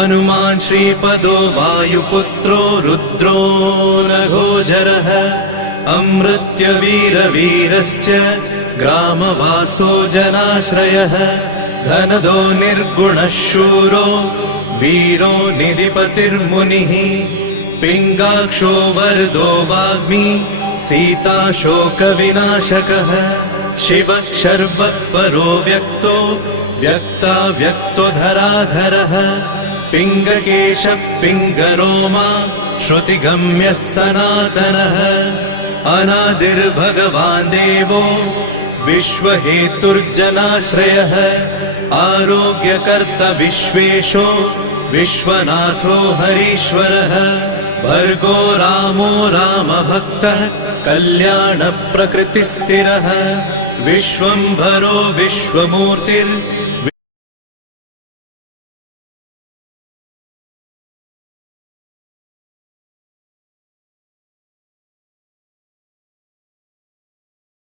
हनुमान् श्रीपदो वायुपुत्रो रुद्रो नघोजरः अमृत्यवीरवीरश्च ग्रामवासो जनाश्रयः धनदो निर्गुणः शूरो वीरो निधिपतिर्मुनिः पिङ्गाक्षो वरदो वाग्मी सीताशोकविनाशकः शिवः शर्वपरो व्यक्तो व्यक्ताव्यक्तो धराधरः पिङ्गकेशः पिङ्गरोमा श्रुतिगम्यः सनातनः अनादिर्भगवान् देवो विश्वहेतुर्जनाश्रयः आरोग्यकर्ता विश्वेशो विश्वनाथो हरीश्वरः भर्गो रामो रामभक्तः कल्याणप्रकृतिस्थिरः विश्वम्भरो विश्वमूर्तिर्